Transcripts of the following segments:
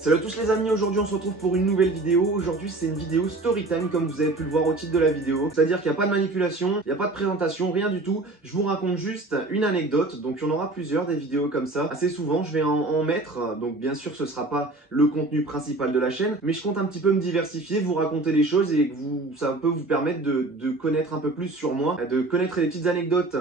Salut à tous les amis, aujourd'hui on se retrouve pour une nouvelle vidéo. Aujourd'hui c'est une vidéo story time comme vous avez pu le voir au titre de la vidéo. C'est à dire qu'il n'y a pas de manipulation, il n'y a pas de présentation, rien du tout. Je vous raconte juste une anecdote, donc il y en aura plusieurs des vidéos comme ça. Assez souvent je vais en mettre, donc bien sûr ce sera pas le contenu principal de la chaîne. Mais je compte un petit peu me diversifier, vous raconter des choses et que ça peut vous permettre de connaître un peu plus sur moi, de connaître les petites anecdotes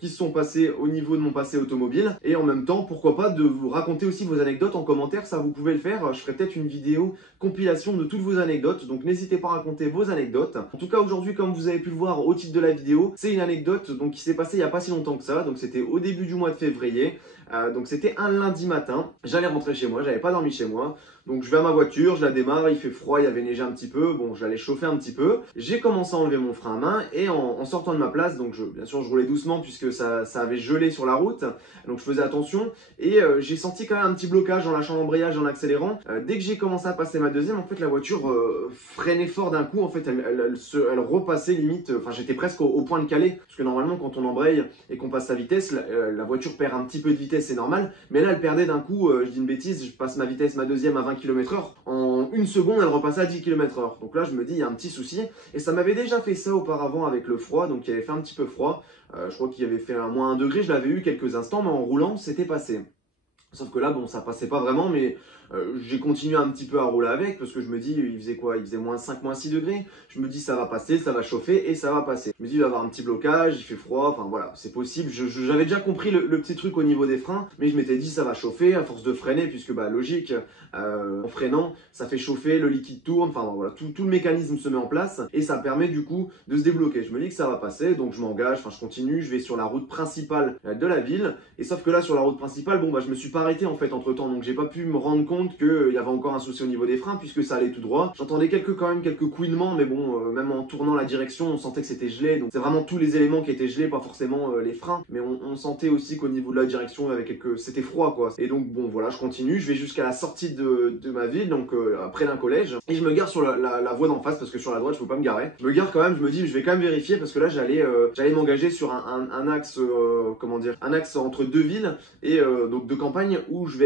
qui se sont passées au niveau de mon passé automobile. Et en même temps pourquoi pas de vous raconter aussi vos anecdotes en commentaire, ça vous pouvez le faire. Je ferai peut-être une vidéo compilation de toutes vos anecdotes, donc n'hésitez pas à raconter vos anecdotes. En tout cas aujourd'hui, comme vous avez pu le voir au titre de la vidéo, c'est une anecdote donc, qui s'est passée il n'y a pas si longtemps que ça, donc c'était au début du mois de février. Donc c'était un lundi matin, j'allais rentrer chez moi, j'avais pas dormi chez moi, donc je vais à ma voiture, je la démarre, il fait froid, il y avait neigé un petit peu, bon j'allais chauffer un petit peu, j'ai commencé à enlever mon frein à main et en sortant de ma place, donc bien sûr je roulais doucement puisque ça avait gelé sur la route, donc je faisais attention et j'ai senti quand même un petit blocage en lâchant l'embrayage en accélérant. Dès que j'ai commencé à passer ma deuxième, en fait la voiture freinait fort d'un coup, en fait elle repassait limite, enfin j'étais presque au point de caler, parce que normalement quand on embraye et qu'on passe sa vitesse, la voiture perd un petit peu de vitesse, c'est normal, mais là elle perdait d'un coup, je dis une bêtise, je passe ma deuxième à 20 km/h, en une seconde elle repassait à 10 km/h, donc là je me dis il y a un petit souci, et ça m'avait déjà fait ça auparavant avec le froid, donc il avait fait un petit peu froid, je crois qu'il avait fait un moins 1 degré, je l'avais eu quelques instants, mais en roulant c'était passé. Sauf que là, bon, ça passait pas vraiment, mais j'ai continué un petit peu à rouler avec, parce que je me dis, il faisait quoi? Il faisait moins 5, moins 6 degrés. Je me dis, ça va passer, ça va chauffer, et ça va passer. Je me dis, il va y avoir un petit blocage, il fait froid, enfin voilà, c'est possible. J'avais déjà compris le petit truc au niveau des freins, mais je m'étais dit, ça va chauffer, à force de freiner, puisque bah logique, en freinant, ça fait chauffer, le liquide tourne, enfin voilà, tout le mécanisme se met en place, et ça permet du coup de se débloquer. Je me dis que ça va passer, donc je m'engage, enfin je continue, je vais sur la route principale de la ville, et sauf que là, sur la route principale, bon bah je me suis pas arrêté en fait entre temps, donc j'ai pas pu me rendre compte qu'il y avait encore un souci au niveau des freins puisque ça allait tout droit. J'entendais quand même quelques couinements, mais bon, même en tournant la direction, on sentait que c'était gelé, donc c'est vraiment tous les éléments qui étaient gelés, pas forcément les freins, mais on sentait aussi qu'au niveau de la direction, il y avait c'était froid quoi. Et donc bon voilà, je continue, je vais jusqu'à la sortie de ma ville, donc près d'un collège, et je me gare sur la voie d'en face parce que sur la droite je peux pas me garer. Je me gare quand même, je me dis je vais quand même vérifier parce que là j'allais m'engager sur un axe, comment dire, un axe entre deux villes et donc de campagne où je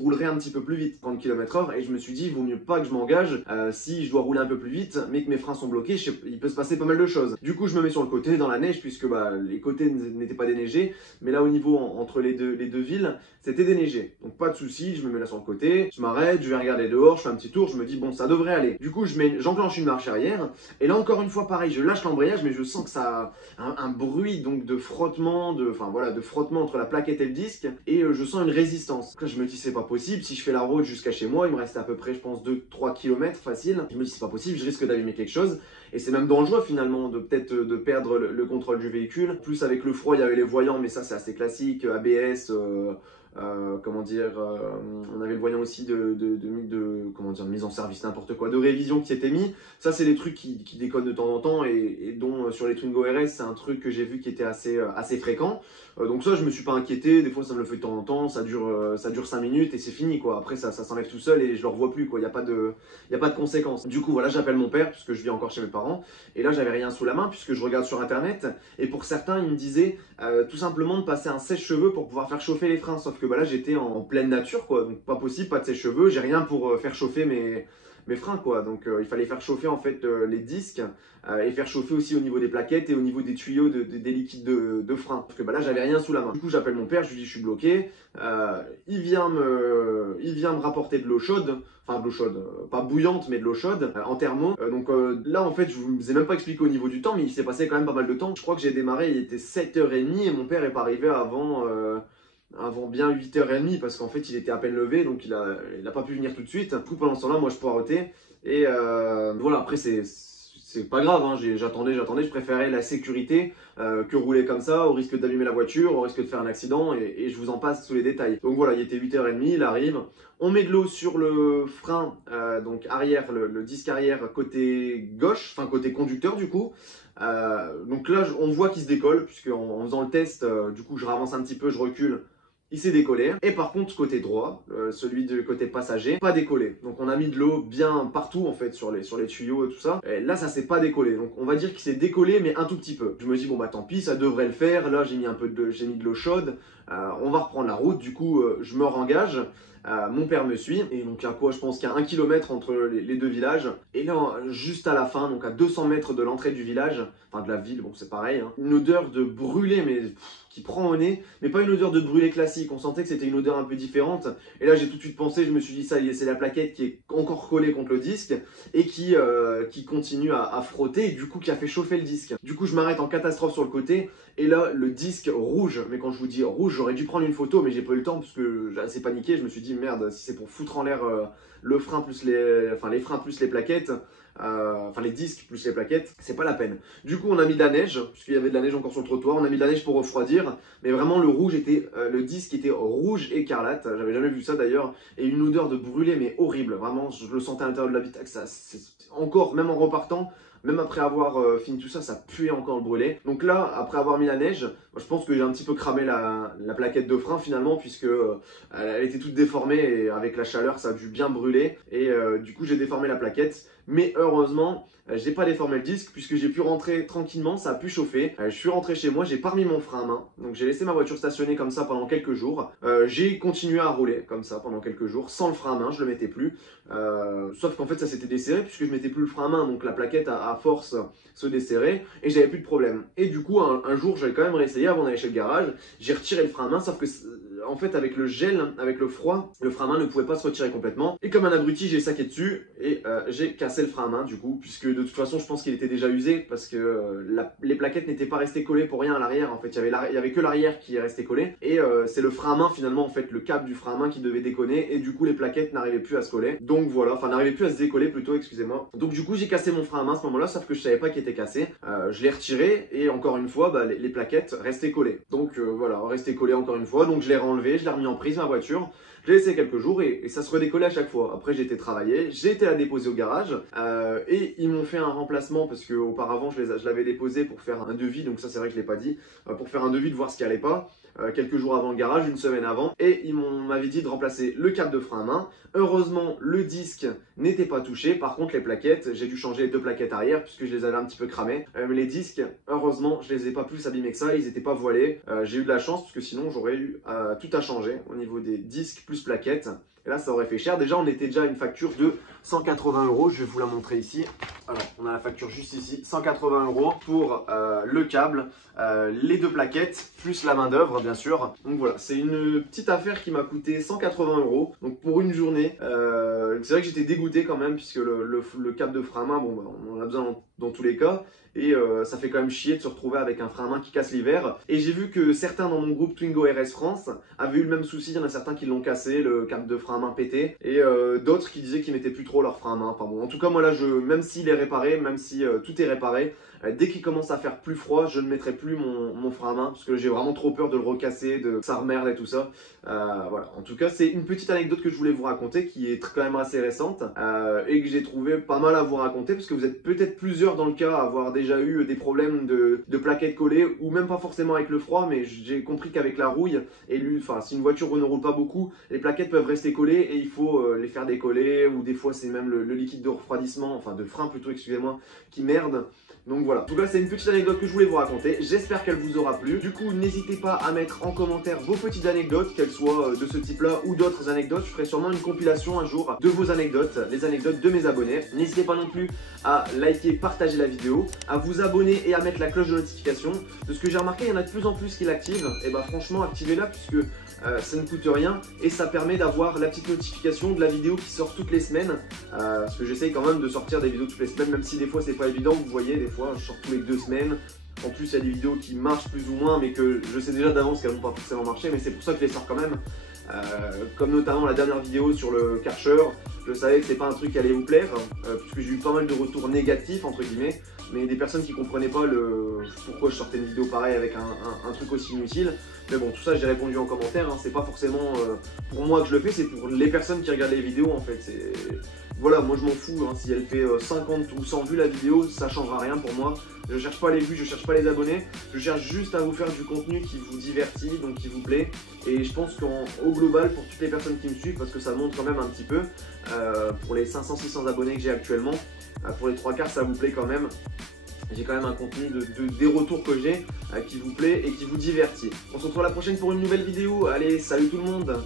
roulerai un petit peu plus vite, 30 km/h, et je me suis dit, il vaut mieux pas que je m'engage si je dois rouler un peu plus vite, mais que mes freins sont bloqués, il peut se passer pas mal de choses. Du coup, je me mets sur le côté dans la neige, puisque bah, les côtés n'étaient pas déneigés, mais là au niveau entre les deux villes, c'était déneigé. Donc pas de souci, je me mets là sur le côté, je m'arrête, je vais regarder dehors, je fais un petit tour, je me dis, bon, ça devrait aller. Du coup, j'enclenche une marche arrière, et là encore une fois, pareil, je lâche l'embrayage, mais je sens que ça a un bruit donc de frottement, de frottement entre la plaquette et le disque, et je sens une résistance. Là, je me dis c'est pas possible, si je fais la route jusqu'à chez moi, il me reste à peu près je pense 2-3 km facile, je me dis c'est pas possible, je risque d'allumer quelque chose, et c'est même dangereux finalement de peut-être de perdre le contrôle du véhicule. Plus avec le froid il y avait les voyants, mais ça c'est assez classique, ABS, comment dire, on avait le voyant aussi comment dire, de mise en service, n'importe quoi, de révision qui s'était mis. Ça c'est des trucs qui déconnent de temps en temps et dont sur les Twingo RS c'est un truc que j'ai vu qui était assez fréquent. Donc ça je me suis pas inquiété, des fois ça me le fait de temps en temps, ça dure 5 minutes et c'est fini quoi. Après ça s'enlève tout seul et je le revois plus quoi, il n'y a pas de conséquences. Du coup voilà, j'appelle mon père puisque je vis encore chez mes parents, et là j'avais rien sous la main puisque je regarde sur internet, et pour certains ils me disaient tout simplement de passer un sèche-cheveux pour pouvoir faire chauffer les freins, sauf que bah là j'étais en pleine nature quoi, donc pas possible, pas de sèche-cheveux, j'ai rien pour faire chauffer mes freins quoi, donc il fallait faire chauffer en fait les disques et faire chauffer aussi au niveau des plaquettes et au niveau des tuyaux des liquides de frein, parce que bah là j'avais rien sous la main. Du coup j'appelle mon père, je lui dis je suis bloqué, il vient me rapporter de l'eau chaude, enfin de l'eau chaude, pas bouillante mais de l'eau chaude en thermo, donc là en fait je vous ai même pas expliqué au niveau du temps, mais il s'est passé quand même pas mal de temps. Je crois que j'ai démarré, il était 7h30 et mon père est pas arrivé avant bien 8h30 parce qu'en fait il était à peine levé, donc il a pas pu venir tout de suite. Du coup pendant ce temps là moi je poireautais et voilà, après c'est pas grave, hein. J'attendais, je préférais la sécurité que rouler comme ça au risque d'allumer la voiture, au risque de faire un accident, et je vous en passe tous les détails. Donc voilà, il était 8h30, il arrive, on met de l'eau sur le frein, donc arrière, le disque arrière côté gauche, enfin côté conducteur du coup. Donc là on voit qu'il se décolle, puisque en faisant le test, du coup je ravance un petit peu, je recule, il s'est décollé. Et par contre côté droit, celui du côté passager, pas décollé. Donc on a mis de l'eau bien partout en fait sur les tuyaux et tout ça. Et là ça s'est pas décollé. Donc on va dire qu'il s'est décollé mais un tout petit peu. Je me dis bon bah tant pis, ça devrait le faire. Là j'ai mis de l'eau chaude. On va reprendre la route. Du coup je me rengage. mon père me suit, et donc il y a quoi, je pense qu'il y a 1 km entre les deux villages. Et là, juste à la fin, donc à 200 mètres de l'entrée du village, enfin de la ville, bon c'est pareil, hein, une odeur de brûlé, mais qui prend au nez, mais pas une odeur de brûlé classique, on sentait que c'était une odeur un peu différente. Et là j'ai tout de suite pensé, je me suis dit ça y est, c'est la plaquette qui est encore collée contre le disque et qui continue à frotter, et du coup qui a fait chauffer le disque. Du coup je m'arrête en catastrophe sur le côté, et là le disque rouge, mais quand je vous dis rouge, j'aurais dû prendre une photo, mais j'ai pas eu le temps parce que j'ai assez paniqué. Je me suis dit merde, si c'est pour foutre en l'air le frein plus les freins plus les plaquettes, les disques plus les plaquettes, c'est pas la peine. Du coup on a mis de la neige, puisqu'il y avait de la neige encore sur le trottoir, on a mis de la neige pour refroidir, mais vraiment le rouge était, le disque était rouge écarlate, j'avais jamais vu ça d'ailleurs, et une odeur de brûlé mais horrible, vraiment je le sentais à l'intérieur de l'habitacle, ça encore, même en repartant, même après avoir fini tout ça, ça puait encore le brûlé. Donc là, après avoir mis la neige, je pense que j'ai un petit peu cramé la plaquette de frein finalement, puisque elle était toute déformée et avec la chaleur, ça a dû bien brûler. Et du coup, j'ai déformé la plaquette. Mais heureusement, j'ai pas déformé le disque puisque j'ai pu rentrer tranquillement, ça a pu chauffer. Je suis rentré chez moi, j'ai pas remis mon frein à main. Donc j'ai laissé ma voiture stationnée comme ça pendant quelques jours. J'ai continué à rouler comme ça pendant quelques jours, sans le frein à main, je le mettais plus. Sauf qu'en fait ça s'était desserré puisque je mettais plus le frein à main, donc la plaquette à force se desserrait et j'avais plus de problème. Et du coup un jour j'avais quand même réessayé avant d'aller chez le garage, j'ai retiré le frein à main, sauf que en fait avec le gel, avec le froid, le frein à main ne pouvait pas se retirer complètement. Et comme un abruti, j'ai saqué dessus et j'ai cassé le frein à main du coup, puisque de toute façon je pense qu'il était déjà usé parce que les plaquettes n'étaient pas restées collées pour rien à l'arrière. En fait il y avait que l'arrière qui est resté collé, et c'est le frein à main finalement, en fait le câble du frein à main qui devait déconner, et du coup les plaquettes n'arrivaient plus à se coller. Donc voilà, enfin n'arrivaient plus à se décoller plutôt, excusez-moi. Donc du coup j'ai cassé mon frein à main à ce moment là, sauf que je savais pas qu'il était cassé. Je l'ai retiré et encore une fois les plaquettes restaient collées. Donc voilà, restaient collées encore une fois, donc je l'ai renlevé, je l'ai remis en prise ma voiture. Je l'ai laissé quelques jours et ça se redécollait à chaque fois. Après j'ai été travailler, j'ai été la déposer au garage et ils m'ont fait un remplacement parce qu'auparavant je l'avais déposé pour faire un devis, donc ça c'est vrai que je ne l'ai pas dit, pour faire un devis de voir ce qui allait pas. Quelques jours avant le garage, une semaine avant, et ils m'avaient dit de remplacer le câble de frein à main. Heureusement le disque n'était pas touché, par contre les plaquettes, j'ai dû changer les deux plaquettes arrière puisque je les avais un petit peu cramées, mais les disques, heureusement je les ai pas plus abîmés que ça, ils n'étaient pas voilés. J'ai eu de la chance parce que sinon j'aurais eu tout à changer au niveau des disques plus plaquettes. Et là ça aurait fait cher. Déjà on était déjà à une facture de 180 €, je vais vous la montrer ici. Alors on a la facture juste ici, 180 € pour le câble, les deux plaquettes, plus la main d'œuvre bien sûr. Donc voilà, c'est une petite affaire qui m'a coûté 180 €, donc pour une journée. C'est vrai que j'étais dégoûté quand même puisque le câble de frein à main, bon bah, on en a besoin dans tous les cas. Et ça fait quand même chier de se retrouver avec un frein à main qui casse l'hiver. Et j'ai vu que certains dans mon groupe Twingo RS France avaient eu le même souci. Il y en a certains qui l'ont cassé, le câble de frein à main pété, et d'autres qui disaient qu'ils mettaient plus trop leur frein à main. Enfin bon, en tout cas moi là, même s'il est réparé, même si tout est réparé, dès qu'il commence à faire plus froid, je ne mettrai plus mon frein à main parce que j'ai vraiment trop peur de le recasser, de que ça remerde et tout ça. Voilà, en tout cas c'est une petite anecdote que je voulais vous raconter qui est quand même assez récente et que j'ai trouvé pas mal à vous raconter parce que vous êtes peut-être plusieurs dans le cas à avoir déjà eu des problèmes de plaquettes collées, ou même pas forcément avec le froid, mais j'ai compris qu'avec la rouille et si une voiture ne roule pas beaucoup, les plaquettes peuvent rester collées et il faut les faire décoller, ou des fois c'est même le liquide de refroidissement, enfin de frein plutôt, excusez-moi, qui merde. Donc voilà, en tout cas c'est une petite anecdote que je voulais vous raconter, j'espère qu'elle vous aura plu. Du coup n'hésitez pas à mettre en commentaire vos petites anecdotes, qu'elles soient de ce type là ou d'autres anecdotes. Je ferai sûrement une compilation un jour de vos anecdotes, les anecdotes de mes abonnés. N'hésitez pas non plus à liker, partager la vidéo, à vous abonner et à mettre la cloche de notification. De ce que j'ai remarqué, il y en a de plus en plus qui l'activent, et bah franchement activez-la puisque ça ne coûte rien et ça permet d'avoir la petite notification de la vidéo qui sort toutes les semaines, parce que j'essaye quand même de sortir des vidéos toutes les semaines, même si des fois c'est pas évident. Vous voyez, des fois je sors tous les 2 semaines. En plus il y a des vidéos qui marchent plus ou moins, mais que je sais déjà d'avance qu'elles vont pas forcément marcher, mais c'est pour ça que je les sors quand même. Comme notamment la dernière vidéo sur le Karcher, je savais que c'est pas un truc qui allait vous plaire, puisque j'ai eu pas mal de retours négatifs entre guillemets, mais des personnes qui comprenaient pas pourquoi je sortais une vidéo pareille avec un truc aussi inutile. Mais bon, tout ça j'ai répondu en commentaire, hein. C'est pas forcément pour moi que je le fais, c'est pour les personnes qui regardent les vidéos en fait. Voilà, moi je m'en fous, hein. Si elle fait 50 ou 100 vues la vidéo, ça changera rien pour moi. Je cherche pas les vues, je cherche pas les abonnés, je cherche juste à vous faire du contenu qui vous divertit, donc qui vous plaît. Et je pense qu'au global, pour toutes les personnes qui me suivent, parce que ça monte quand même un petit peu, pour les 500-600 abonnés que j'ai actuellement, pour les 3/4 ça vous plaît quand même. J'ai quand même un contenu des retours que j'ai qui vous plaît et qui vous divertit. On se retrouve la prochaine pour une nouvelle vidéo. Allez, salut tout le monde!